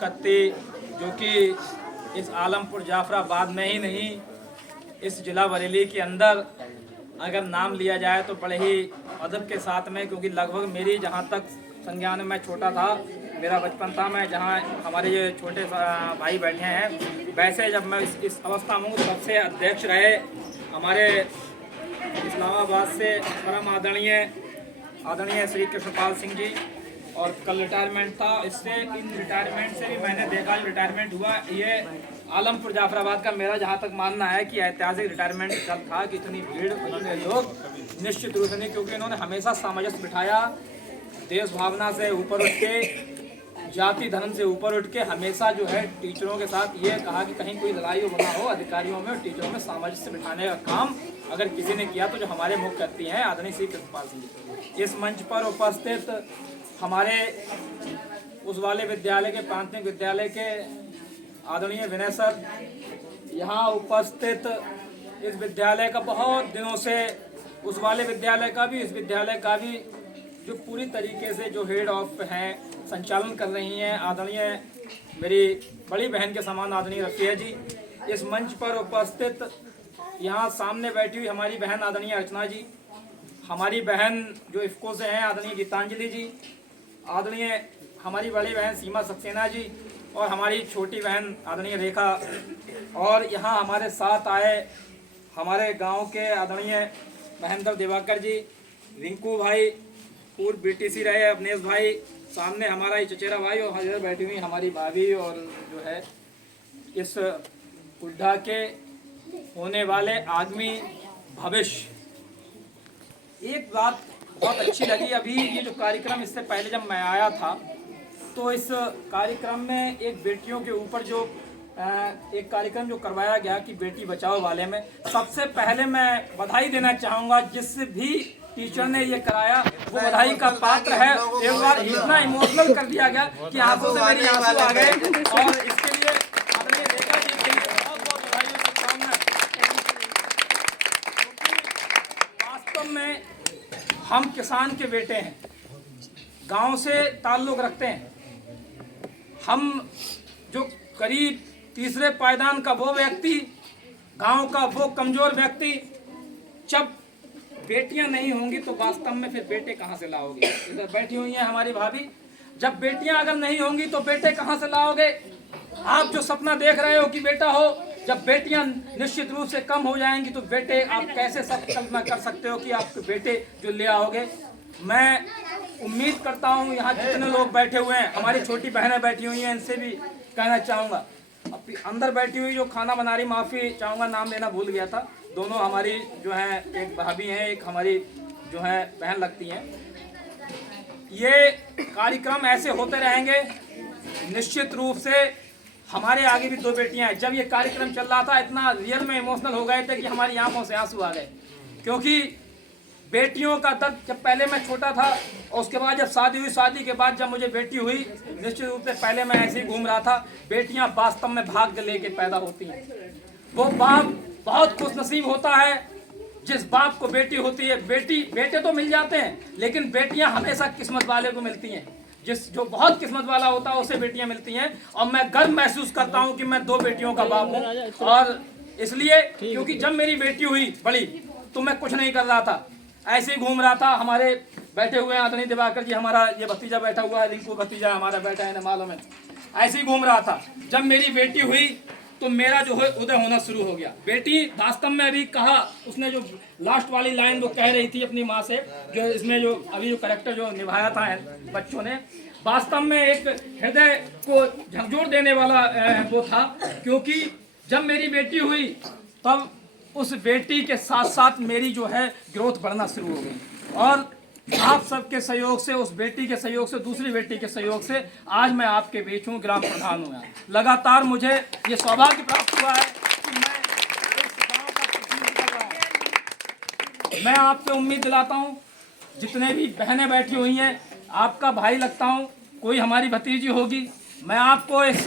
कत्ती, जो कि इस आलमपुर जाफराबाद में ही नहीं, इस जिला बरेली के अंदर अगर नाम लिया जाए तो बड़े ही अदब के साथ में, क्योंकि लगभग मेरी जहाँ तक संज्ञान में छोटा था, मेरा बचपन था, मैं जहाँ हमारे ये छोटे भाई बैठे हैं, वैसे जब मैं इस अवस्था में हूँ तब से अध्यक्ष रहे हमारे इस्लामाबाद से परम आदरणीय श्री कृष्णपाल सिंह जी, और कल रिटायरमेंट था। इससे इन रिटायरमेंट से भी मैंने देखा जो रिटायरमेंट हुआ, ये आलमपुर जाफराबाद का मेरा जहाँ तक मानना है कि ऐतिहासिक रिटायरमेंट कल था कि इतनी भीड़ इतने लोग निश्चित रूप से नहीं, क्योंकि इन्होंने हमेशा सामंजस्य बिठाया, देश भावना से ऊपर उठ के, जाति धर्म से ऊपर उठ के हमेशा जो है टीचरों के साथ ये कहा कि कहीं कोई लड़ाई बना हो अधिकारियों में और टीचरों में सामंजस्य बिठाने का काम अगर किसी ने किया तो जो हमारे मुख्य अतिथि हैं आदरणीय श्री कृष्णपाल सिंह जी। इस मंच पर उपस्थित हमारे उस वाले विद्यालय के प्राथमिक विद्यालय के आदरणीय विनय सर, यहाँ उपस्थित इस विद्यालय का बहुत दिनों से, उस वाले विद्यालय का भी, इस विद्यालय का भी, जो पूरी तरीके से जो हेड ऑफ हैं संचालन कर रही हैं आदरणीय मेरी बड़ी बहन के समान आदरणीय रफिया जी। इस मंच पर उपस्थित यहाँ सामने बैठी हुई हमारी बहन आदरणीय अर्चना जी, हमारी बहन जो इफ्को से हैं आदरणीय गीतांजलि जी, आदरणीय हमारी बड़ी बहन सीमा सक्सेना जी, और हमारी छोटी बहन आदरणीय रेखा, और यहाँ हमारे साथ आए हमारे गांव के आदरणीय महेंद्र दिवाकर जी, रिंकू भाई, पूर्व बीटीसी रहे अवनेश भाई, सामने हमारा ही चचेरा भाई, और इधर बैठी हुई हमारी भाभी, और जो है इस उड्डा के होने वाले आदमी भविष्य। एक बात बहुत अच्छी लगी, अभी ये जो कार्यक्रम, इससे पहले जब मैं आया था तो इस कार्यक्रम में एक बेटियों के ऊपर जो एक कार्यक्रम जो करवाया गया कि बेटी बचाओ वाले में, सबसे पहले मैं बधाई देना चाहूँगा जिस भी टीचर ने ये कराया, वो बधाई का पात्र है। एक बार इतना इमोशनल कर दिया गया कि आंखों से मेरी आंसू आ गए, और इसके लिए आदरणीय रेखा जी के लिए बहुत बहुत बधाई और शुभकामनाएं। वास्तव में हम किसान के बेटे हैं, गांव से ताल्लुक रखते हैं, हम जो करीब तीसरे पायदान का वो व्यक्ति, गांव का वो कमजोर व्यक्ति, जब बेटियां नहीं होंगी तो वास्तव में फिर बेटे कहां से लाओगे। इधर बैठी हुई हैं हमारी भाभी, जब बेटियां अगर नहीं होंगी तो बेटे कहां से लाओगे। आप जो सपना देख रहे हो कि बेटा हो, जब बेटियां निश्चित रूप से कम हो जाएंगी तो बेटे आप कैसे सब कल्पना कर सकते हो कि आपके बेटे जो ले आओगे। मैं उम्मीद करता हूं यहाँ जितने लोग बैठे हुए हैं, हमारी छोटी बहनें बैठी हुई हैं, इनसे भी कहना चाहूँगा, अंदर बैठी हुई जो खाना बना रही, माफ़ी चाहूँगा नाम लेना भूल गया था, दोनों हमारी जो हैं एक भाभी हैं, एक हमारी जो है बहन लगती हैं। ये कार्यक्रम ऐसे होते रहेंगे, निश्चित रूप से हमारे आगे भी दो बेटियां हैं। जब ये कार्यक्रम चल रहा था इतना रियल में इमोशनल हो गए थे कि हमारी आंखों से आंसू आ गए, क्योंकि बेटियों का दर्द जब पहले मैं छोटा था और उसके बाद जब शादी हुई, शादी के बाद जब मुझे बेटी हुई, निश्चित रूप से पहले मैं ऐसे ही घूम रहा था। बेटियां वास्तव में भाग्य लेके पैदा होती हैं। वो बाप बहुत खुशनसीब होता है जिस बाप को बेटी होती है। बेटे तो मिल जाते हैं, लेकिन बेटियां हमेशा किस्मत वाले को मिलती हैं। जो बहुत किस्मत वाला होता है उसे बेटियां मिलती हैं, और मैं गर्व महसूस करता हूं कि मैं दो बेटियों का बाप हूं। और इसलिए क्योंकि जब मेरी बेटी हुई बड़ी तो मैं कुछ नहीं कर रहा था, ऐसे ही घूम रहा था। हमारे बैठे हुए हैं आदरणीय दिवाकर जी, हमारा ये भतीजा बैठा हुआ है, रिंकू भतीजा हमारा बैठा है मालूम में, ऐसे ही घूम रहा था। जब मेरी बेटी हुई तो मेरा जो है उदय होना शुरू हो गया। बेटी वास्तव में अभी कहा, उसने जो लास्ट वाली लाइन वो कह रही थी अपनी माँ से, जो इसमें जो अभी जो कैरेक्टर जो निभाया था बच्चों ने, वास्तव में एक हृदय को झकझोर देने वाला वो था। क्योंकि जब मेरी बेटी हुई तब उस बेटी के साथ साथ मेरी जो है ग्रोथ बढ़ना शुरू हो गई, और आप सबके सहयोग से, उस बेटी के सहयोग से, दूसरी बेटी के सहयोग से आज मैं आपके बीच हूँ, ग्राम प्रधान हूँ। लगातार मुझे ये सौभाग्य प्राप्त हुआ है कि मैं इस गांव का प्रतिनिधित्व कर रहा हूँ। मैं आपसे उम्मीद दिलाता हूँ, जितने भी बहनें बैठी हुई हैं, आपका भाई लगता हूँ, कोई हमारी भतीजी होगी, मैं आपको इस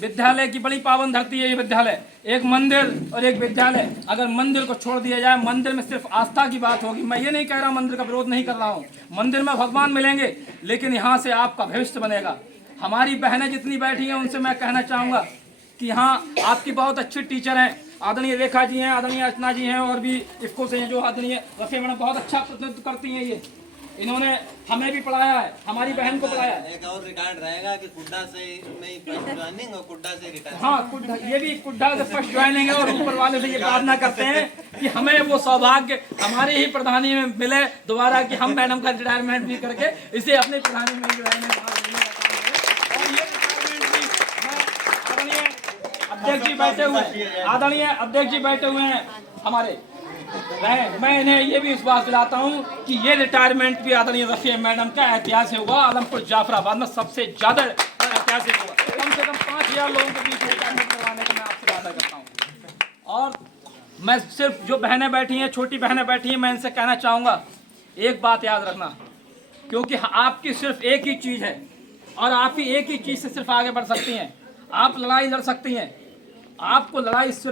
विद्यालय की बड़ी पावन धरती है ये विद्यालय, एक मंदिर और एक विद्यालय। अगर मंदिर को छोड़ दिया जाए, मंदिर में सिर्फ आस्था की बात होगी। मैं ये नहीं कह रहा, मंदिर का विरोध नहीं कर रहा हूँ, मंदिर में भगवान मिलेंगे, लेकिन यहाँ से आपका भविष्य बनेगा। हमारी बहनें जितनी बैठी हैं उनसे मैं कहना चाहूँगा कि हाँ, आपकी बहुत अच्छी टीचर हैं, आदरणीय रेखा जी हैं, आदरणीय अर्चना जी हैं, और भी इफ्को से हैं जो आदरणीय रफिया मैडम बहुत अच्छा प्रतिनिधित्व करती हैं। ये इन्होंने हमें भी पढ़ाया है, हमारी बहन को पढ़ाया है। एक और रिकॉर्ड रहेगा कि कुड्डा से में फर्स्ट ज्वाइनिंग और कुड्डा से रिटायर। हाँ, कुड्डा, ये भी कुड्डा से फर्स्ट ज्वाइनिंग है, और ऊपर वाले से ये प्रार्थना करते हैं कि हमें वो सौभाग्य हमारी ही प्रधानी में मिले दोबारा, कि हम मैडम का रिटायरमेंट भी करके इसे अपनी प्रधानी में ही रहने का काम करें। और ये रिटायरमेंट भी मैं अध्यक्ष जी बैठे हुए हैं, आदरणीय अध्यक्ष जी बैठे हुए हैं हमारे, मैं इन्हें ये भी विश्वास दिलाता हूँ कि ये रिटायरमेंट भी आदरणीय रफिया मैडम का ऐतिहासिक होगा। आलमपुर जाफराबाद में सबसे ज्यादा ऐतिहासिक होगा। कम से कम 5000 लोगों के बीच रिटायरमेंट करवाने का मैं आपसे वादा करता हूँ। और मैं सिर्फ जो बहनें बैठी हैं, छोटी बहनें बैठी हैं, मैं इनसे कहना चाहूँगा एक बात याद रखना, क्योंकि आपकी सिर्फ एक ही चीज़ है और आप ही एक ही चीज़ से सिर्फ आगे बढ़ सकती हैं। आप लड़ाई लड़ सकती हैं, आपको लड़ाई सिर्फ